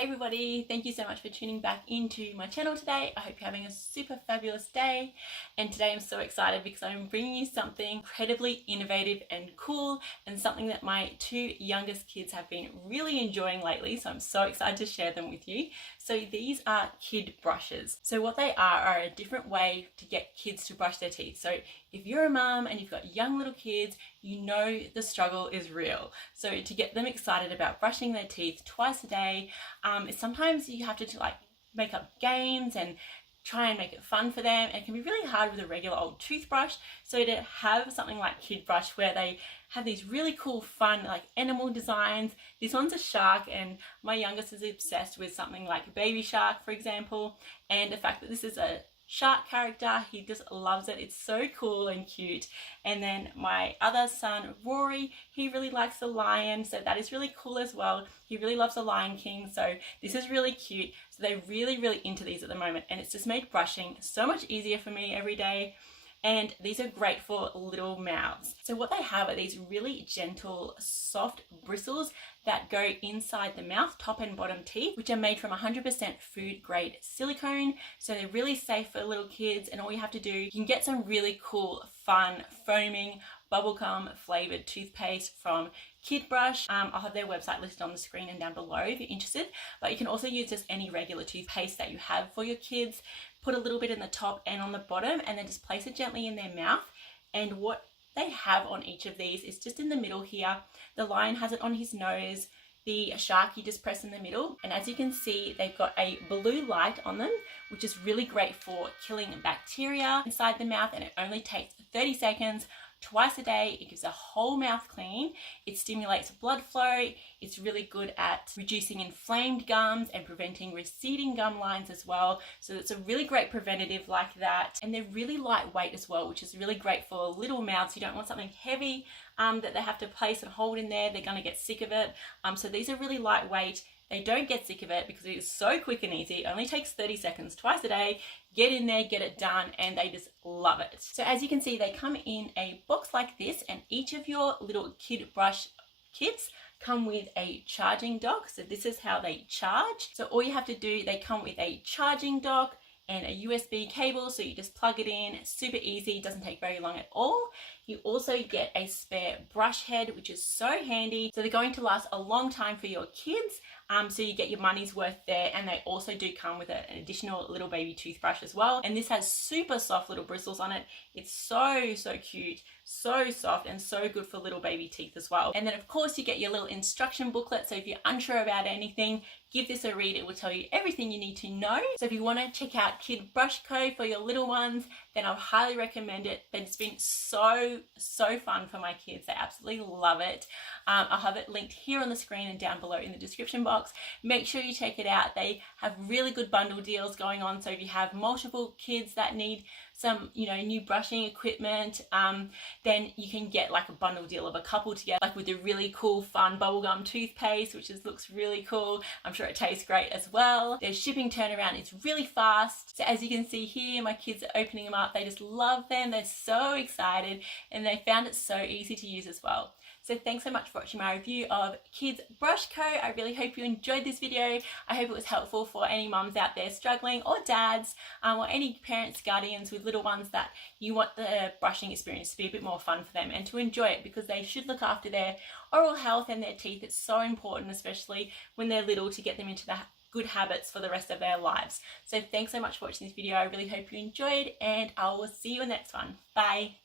Hey everybody, thank you so much for tuning back into my channel today. I hope you're having a super fabulous day, and today I'm so excited because I'm bringing you something incredibly innovative and cool, and something that my two youngest kids have been really enjoying lately, so I'm so excited to share them with you. So these are kid brushes. So what they are a different way to get kids to brush their teeth. So if you're a mum and you've got young little kids, you know the struggle is real. So to get them excited about brushing their teeth twice a day, sometimes you have to make up games and try and make it fun for them. It can be really hard with a regular old toothbrush. So to have something like KIDBRUSH where they have these really cool fun animal designs. This one's a shark, and my youngest is obsessed with something like a baby shark, for example, and the fact that this is a shark character, he just loves it. It's so cool and cute. And then my other son Rory, he really likes the lion, so that is really cool as well. He really loves the Lion King, so this is really cute. So they're really into these at the moment, and it's just made brushing so much easier for me every day. And these are great for little mouths. So what they have are these really gentle, soft bristles that go inside the mouth, top and bottom teeth, which are made from 100% food grade silicone. So they're really safe for little kids, and all you have to do, you can get some really cool, fun, foaming, bubblegum flavored toothpaste from KIDBRUSH. I'll have their website listed on the screen and down below if you're interested, but you can also use just any regular toothpaste that you have for your kids. Put a little bit in the top and on the bottom, and then just place it gently in their mouth. And what they have on each of these is just in the middle here. The lion has it on his nose. The shark you just press in the middle, and as you can see, they've got a blue light on them, which is really great for killing bacteria inside the mouth, and it only takes 30 seconds. Twice a day. It gives a whole mouth clean. It stimulates blood flow. It's really good at reducing inflamed gums and preventing receding gum lines as well. So it's a really great preventative like that. And they're really lightweight as well, which is really great for little mouths. You don't want something heavy that they have to place and hold in there. They're going to get sick of it. So these are really lightweight. They don't get sick of it because it is so quick and easy. It only takes 30 seconds twice a day. Get in there, get it done, and they just love it. So as you can see, they come in a box like this, and each of your little KIDBRUSH kits come with a charging dock. So this is how they charge. So all you have to do, they come with a charging dock and a USB cable, so you just plug it in. It's super easy, doesn't take very long at all. You also get a spare brush head, which is so handy. So they're going to last a long time for your kids. So you get your money's worth there, and they also do come with an additional little baby toothbrush as well. And this has super soft little bristles on it. It's so cute, so soft, and so good for little baby teeth as well. And then of course you get your little instruction booklet, so if you're unsure about anything, give this a read. It will tell you everything you need to know. So if you want to check out KIDBRUSH Co for your little ones, then I highly recommend it. It's been so fun for my kids. They absolutely love it. I'll have it linked here on the screen and down below in the description box. Make sure you check it out. They have really good bundle deals going on, so if you have multiple kids that need some new brushing equipment, then you can get a bundle deal of a couple together, with a really cool fun bubblegum toothpaste, which looks really cool. I'm sure it tastes great as well. Their shipping turnaround is really fast. So as you can see here, my kids are opening them up. They just love them. They're so excited, and they found it so easy to use as well. So thanks so much for watching my review of KIDBRUSH Co. I really hope you enjoyed this video. I hope it was helpful for any mums out there struggling, or dads, or any parents, guardians with little ones that you want the brushing experience to be a bit more fun for them and to enjoy it, because they should look after their oral health and their teeth. It's so important, especially when they're little, to get them into the good habits for the rest of their lives. So thanks so much for watching this video. I really hope you enjoyed, and I will see you in the next one. Bye.